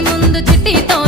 ముందు చిట్టితో